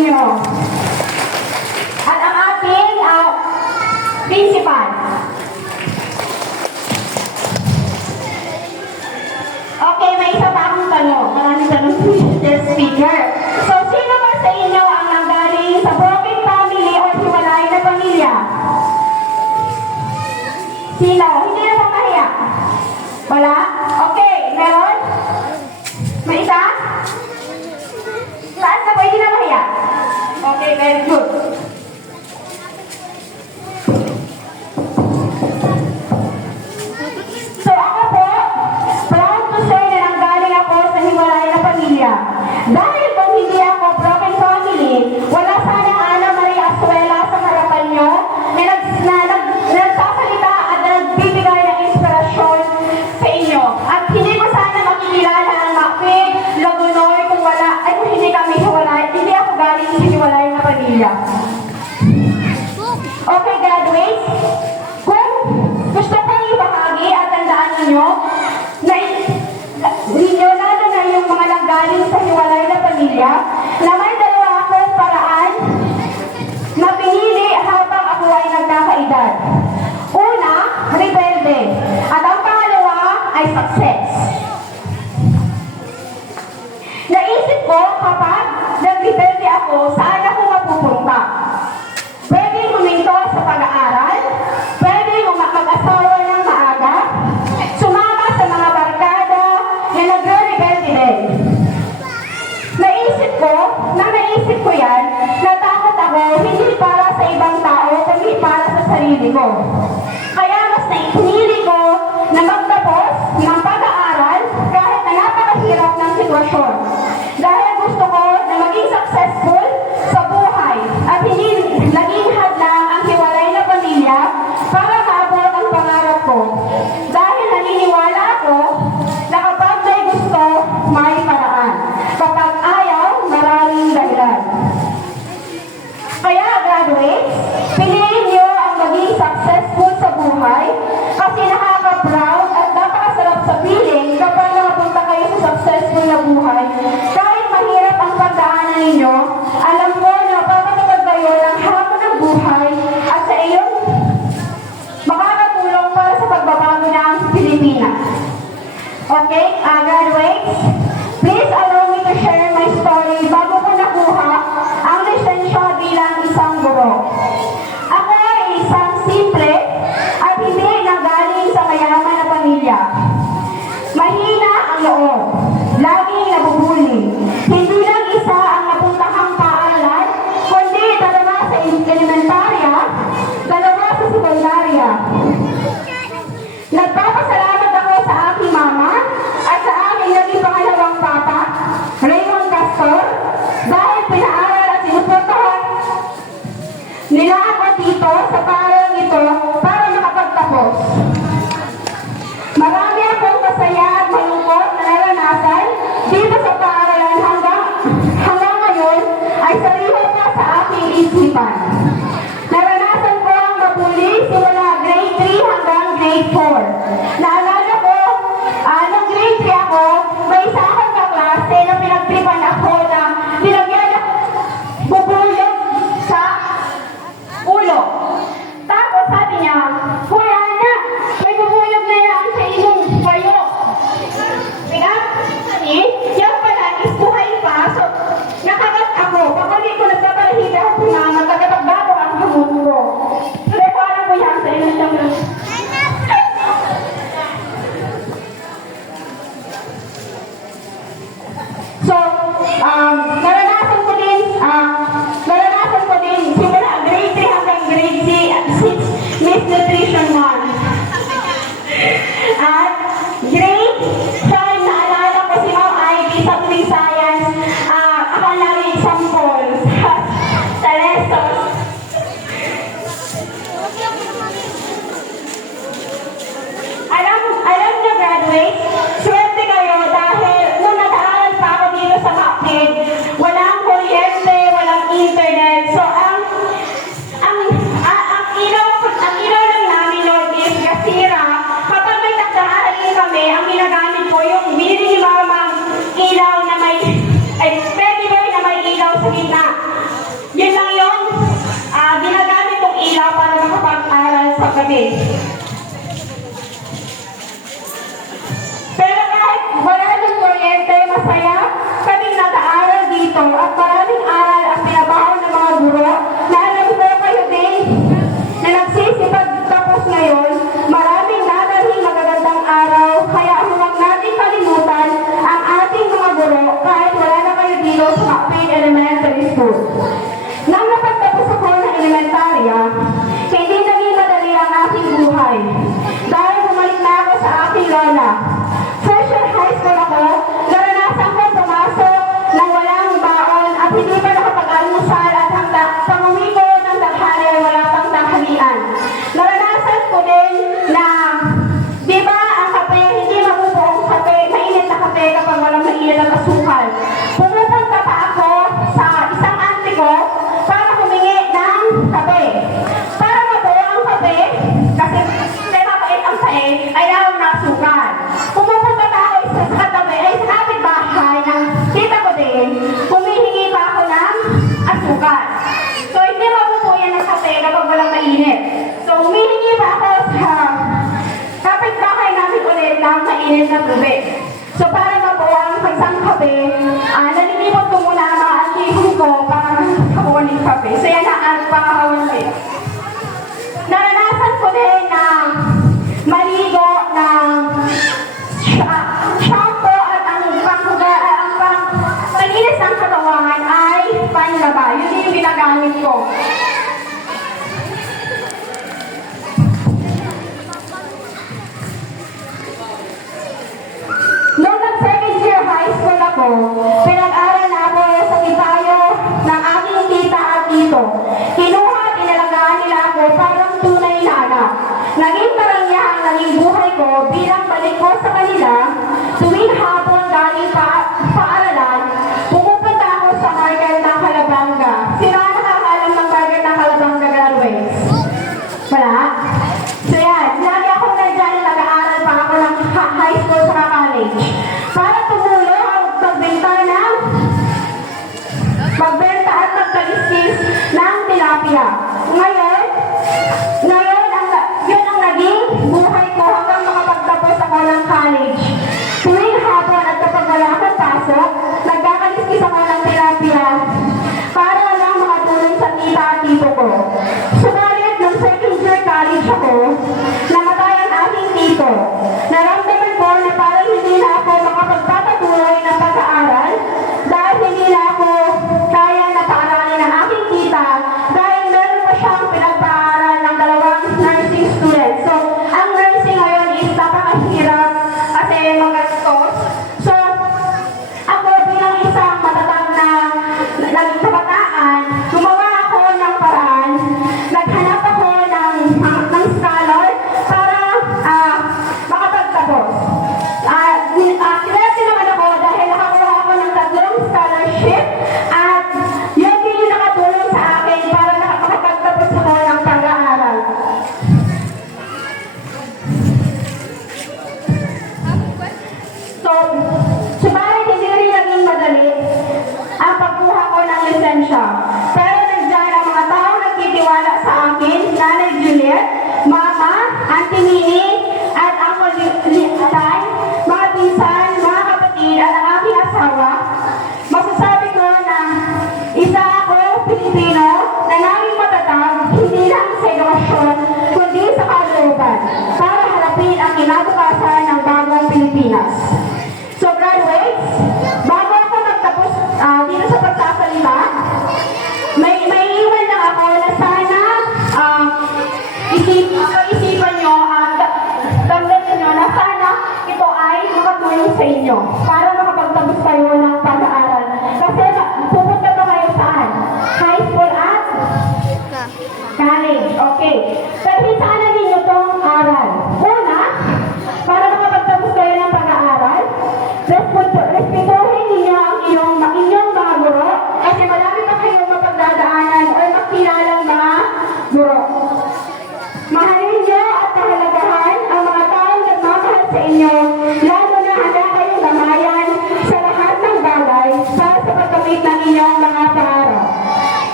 inyo. At ang ating principal. Okay, may isa pa akong tanong. Maraming tanong po yung speaker. So, sino ba sa inyo ang nanggaling sa broken family o hiwalay na pamilya? Sino? Hindi na pamahiya? Wala? Okay, meron? May isa? Taas na po, hindi na mahiya? Okay, very good. So ako po, proud to say na nanggaling ako sa hiwalay na pamilya. Dahil kung hindi ako broken family, wala sana Ana Maria Azuela sa harapan nyo na nagsasalita at nagbibigay ng inspirasyon sa inyo. At hindi ko sana makikilala ang Macfig, Lagunoy kung hindi kami hiwalay, hindi ako galing sa hiwalay na pamilya. Okay, graduates, kung gusto kong ibahagi at tandaan ninyo lalo na yung mga nanggaling sa hiwalay na pamilya, na may dalawa akong paraan na pinili habang ako ay nagkakaedad. Una, rebelde. At ang pangalawa ay success. Naisip ko kapag nag-rebelde ako, saan ako mapupunta? Pwedeng huminto sa pag-aaral, pwedeng mag-asawa ng maaga, sumama sa mga barkada na nagre-rebelde din. Naisip ko yan, natakot ako hindi para sa ibang tao, kundi para sa sarili ko. Kaya mas naipinili ko na magtapos ng pag-aaral kahit na napakahirap ng sitwasyon. Dahil gusto ko na maging successful sa buhay at hindi naging hadlang ang hiwalay na pamilya para maabot ang pangarap ko. Dahil naniniwala ako na kapag may gusto, may paraan. Kapag ayaw, maraming dahilan. Kaya graduates, piliin nyo ang maging successful sa buhay kasi nakaka-proud at napakasarap sa feeling kapag nakapunta kayo sa successful na buhay. Kahit mahirap ang pagdaanan ninyo, alam ko na mapapatupad kayo ng hamon ng buhay at sa iyong makakatulong para sa pagbabago ng Pilipinas. Okay, graduates, please allow me to share my story bago ko nakuha ang lisensya bilang isang guro. Ako ay isang simple at hindi nanggaling sa mayaman na pamilya. Mahina ang loob, laging nabubuli. Hindi lang isa ang napuntahang paaralan, kundi dalawa sa elementarya, dalawa sa sekundarya. Nagpapasalamat ako sa aking mama at sa aking naging pangalawang papa, Raymond Castor, dahil pinaaral at sinuportahan nila ako dito sa paaralang ito para makapagtapos. Marami akong masaya at malungkot na naranasan dito sa paaralan hanggang ngayon ay sariwa pa sa aking isipan. Naranasan ko ang mabuli simula grade 3 hanggang grade 4. Naalala ko, nung grade 3 ako, may isa akong kaklase na pinagtripan ako na nilagyan ako bubulog sa ulo. Tapos sabi niya, "Hoy Ana, may bubulog na yan sa inyong kayo." Yan pala is buhay pa. So, nakagat ako. Kapag ko nagpapalahita ako na magkagapagbago ang paggabi. Pero kahit wala ng kuryente, masaya kaming nag-aaral dito at maraming aral ang pinabaon ng mga guro na alam ko kayo din na nagsisipag tapos ngayon, maraming dadalhin magagandang araw, kaya huwag natin kalimutan ang ating mga guro kahit wala na kayo dito sa Macphail Elementary School. Nang napagtapos ako ng elementarya, hindi naging madali ang aking buhay dahil bumalik na ako sa aking lola. First year high school ako, naranasan ko pumasok nang walang baon at hindi pa nakapag-almusal at hanggang pang-uwi ko ng tanghali ay wala pang tanghalian. Naranasan ko din na, di ba ang kape, hindi mabubuong kape, mainit na kape kapag walang mainit na asukal. Pumupunta pa ako sa isang auntie ko para humingi ng kape. Para mabuo ang kape, kasi may mapait ang kape, ayaw na asukal. Pumupunta pa ako sa katabi, ay sa kapitbahay ng tita ko din, humihingi pa ako ng asukal. So, hindi mabubuo yan ng kape kapag walang mainit. So, humihingi pa ako sa kapitbahay namin ulit ng mainit na tubig. So, para mabuo ang isang kape, nalilipot ko muna ang mga antihong ko para kabuo ng kape. So, yan ang pangahawan ko. Naranasan ko din na maligo ng shampoo at ang pang-linis ng katawan ay panlaba. Yun yung ginagamit ko. Noong nag-second year high school ako, pinag-aral na ako sa Itayo ng aking tita at tito. Kinuha at inalagaan nila ako parang tunay na anak. Naging karangyahang naging buhay ko bilang balik ko sa kanila. Tuwing hapon galing paaralan, pumupunta ako sa market ng Calabanga. Sino ang nakakalam ng market ng Calabanga, graduates? Wala? So yan, lagi akong nandyan, nag-aaral pa ako ng high school sa college. Para tumulong ang magbenta at magkaliskis ng tilapia. Ngayon, yun ang naging buhay ko hanggang makapagtapos ako ng college. Tuwing hapon at kapag wala akong pasok, nagkakaliskis ako ng tilapia para lang makatulong sa tita at tito ko. Subalit, nung second year college ako, namatay ang aking tito. Naramdaman ko na parang hindi na ako makapagpapatuloy ng pag-aaral dahil hindi na ako kaya na paaralin ng aking tita dahil meron pa siyang pinagpaaral ng 2 nursing students. So, ang nursing ngayon is napakahirap kasi magastos. So, ako bilang isang matatag na naging kabataan, gumawa ako ng paraan, naghanap ako ng scholar para makapagtapos. Kinerte naman ako dahil nakakuha ako ng 3 scholarship at yun yung nakatulong sa akin para makapagtapos ako ng pag-aaral. So, subalit hindi rin naging madali ang pagkuha ko ng lisensya. Pero nandiyan ang mga tao nagtitiwala sa akin, Nanay Juliet, Mama, Auntie Minnie, at Uncle Litan, mga pinsan, mga kapatid, at ang aking asawa. Masasabi ko na isa ako, Pilipino, na naging matatag, hindi lang sa edukasyon, kundi sa kalooban, para harapin ang kinabukasan ng bagong Pilipinas. So graduates, bago ako magtapos dito sa pagsasalita, may iwan lang ako na sana isipan nyo at damdamin nyo na sana ito ay makatulong sa inyo para makapagtapos kayo ng pag-aaral. Kasi pupunta pa kayo saan? High school at college. Okay. Pero saan ninyo itong aral? Una, para makapagtapos kayo ng pag-aaral,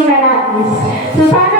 ninanais. So sana